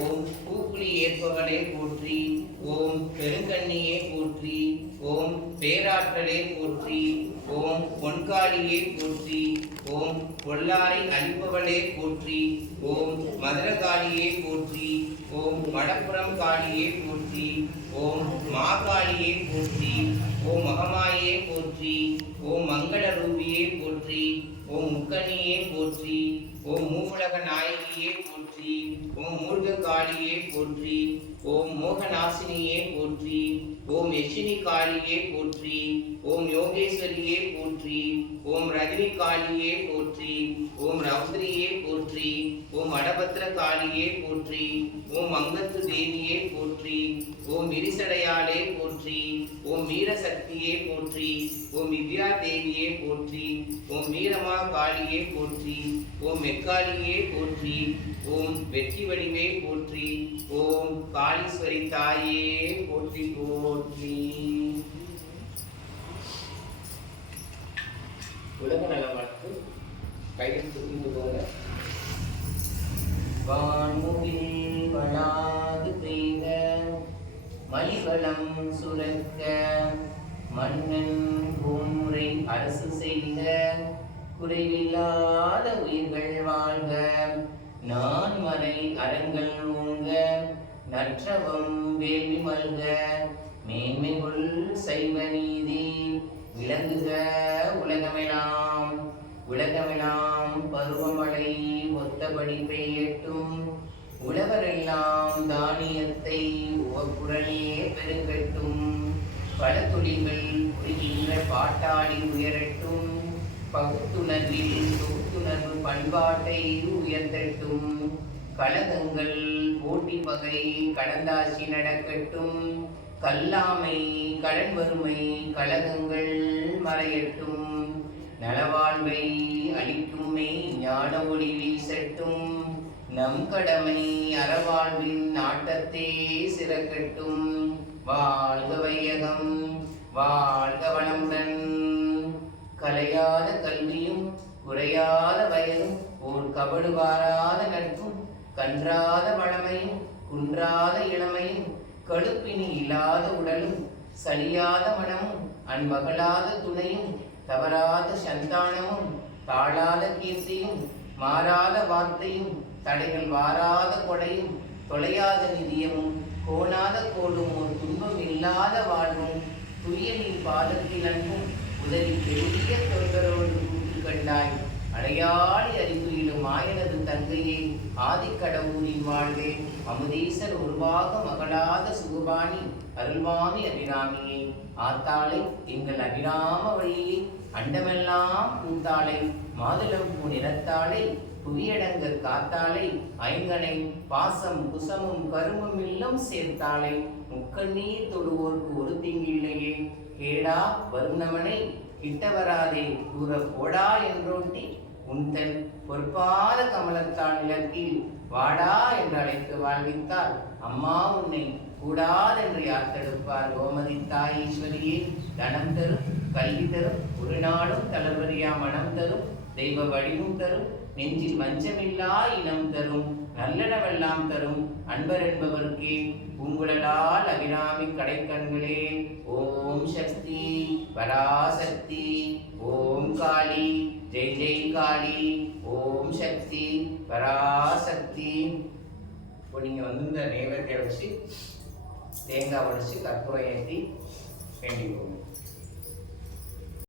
ஓம் பூக்குழி ஏற்பவளே போற்றி. ஓம் பெருங்கண்ணியே போற்றி. ஓம் பேராற்றலே போற்றி. ஓம் பொன்காளியே போற்றி. ஓம் பொல்லாரை அழிப்பவளே போற்றி. ஓம் மதுரகாளியே போற்றி. ஓம் மடப்புறம் காளியே போற்றி. ஓம் மாகாளியே போற்றி. ஓம் மகமாயே போற்றி. ஓம் மங்கள ரூபியே போற்றி. ஓம் முக்கணியே போற்றி. ஓம் மூவுலக நாயகியே போற்றி. ஓம் மூர்க்க காளியே போற்றி. ஓம் மோகநாசினியே போற்றி. ஓம் யசினி காளியே போற்றி. ஓம் யோகேஸ்வரியே போற்றி. ஓம் ரஜினி காளியே போற்றி. ஓம் ரௌத்ரியே போற்றி. ஓம் அடபத்ர காளியே போற்றி. ஓம் மங்கத்து தேவியே போற்றி. ஓம் விரிசடையாளே போற்றி. ஓம் வீரசக்தியே போற்றி. ஓம் வித்யா தேவியே போற்றி. ஓம் வீரமா காளியே போற்றி. ஓம் மெக்காளியே போற்றி. ஓம் வெற்றி வடிவே போற்றி. ஓம் காளீஸ்வரி தாயே போற்றி போற்றி. உலக நலமற்று கையில் துணிந்து போல வான்முகில் வளாது பெய்த மலிவளம் சுரக்க மன்னன் பூமுறை அரசு செய்த குறைவில்லாத உயிர்கள் வாழ்க. நான் மறை அறங்கள் ஓங்க நற்றவம் வேள்வி மல்க. மேன்மைகுள் சைவ நீதி விளங்குக உலகமெல்லாம். உலகமெல்லாம் பருவமழை ஒத்தபடி பெய்யட்டும். உழவரெல்லாம் தானியத்தை உவக்குரலே பெருகட்டும். பல துளிகள் புரிகின்ற பாட்டாளி உயரட்டும். பகுத்துணர்வில் தொகுத்துணர்வு பண்பாட்டை உயர்த்தட்டும். கழகங்கள் போட்டி பகை கடந்தாட்சி நடக்கட்டும். கல்லாமை கடன் வறுமை கழகங்கள் மறையட்டும். நலவாழ்வை அளிக்கும்மை ஞான ஒளி வீசட்டும். நம் கடமை அறவாழ்வின் நாட்டத்தே சிறக்கட்டும். வாழ்க வையகம் வாழ்க வளமுடன். கலையாத கல்வியும் குறையாத வயதும் ஓர் கபடு வாராத நட்பும் கன்றாத வளமையும் குன்றாத இளமையும் கடுப்பினி இல்லாத உடலும் சலியாத மனமும் அன்பகலாத துணையும் தவறாத சந்தானமும் தாழாத கீர்த்தியும் மாறாத வார்த்தையும் தடைகள் வாராத கொடையும் தொலையாத நிதியமும் கோணாத கோடும் ஒரு துன்பம் இல்லாத வாழ்வும் துயலின் பாதத்தில் அன்பும் உதவி பெரிய தொண்டரோடு கூட்டு கண்டாய் அடையாளி அறிவுயிலும் ஆயனது தங்கையே ஆதிக்கடவுரின் வாழ்வே அமுதீசர் உருவாக மகளாத சுகுபாணி அருள்வாமி அபிராமியே ஆத்தாளை எங்கள் அபிராம வழியே அண்டமெல்லாம் பூத்தாளை மாதுளம் பூ நிறத்தாளை புவியடங்க காத்தாளை ஐங்கனை பாசம் குசமும் கரும்பும் இல்லம் சேர்த்தாளை முக்கண்ணீர் தொடுவோர்க்கு ஒரு தீங்கில்லையே கேடா வருணமனை கிட்ட வராதே தூர போடா என்றோட்டி உன்தன் பொற்பாத கமலத்தான் நிலத்தில் வாடா என்று அழைத்து வாழ்வித்தால் அம்மா உன்னை கூடாதென்று யார் தடுப்பார். கோமதி தாய் ஈஸ்வரியே தனம் தரும் கல்வி தரும் ஒரு நாளும் தளர்வரியா மனம் தரும் தெய்வ வடிவும் தரும் நெஞ்சில் மஞ்சமில்லா இனம் தரும் நல்லனவெல்லாம் தரும் அன்பர் என்பவர்க்கே பூங்குழலால் அபிராமி கடைக்கண்களே. ஓம் சக்தி பராசக்தி. ஓம் காளி ஜெய் ஜெய் காளி. ஓம் சக்தி பராசக்தி. இப்போ நீங்கள் வந்து இந்த நைவேத்தியம் வச்சு தேங்காய் உடைச்சி கற்பூரம் ஏற்றி வேண்டிக்கோங்க.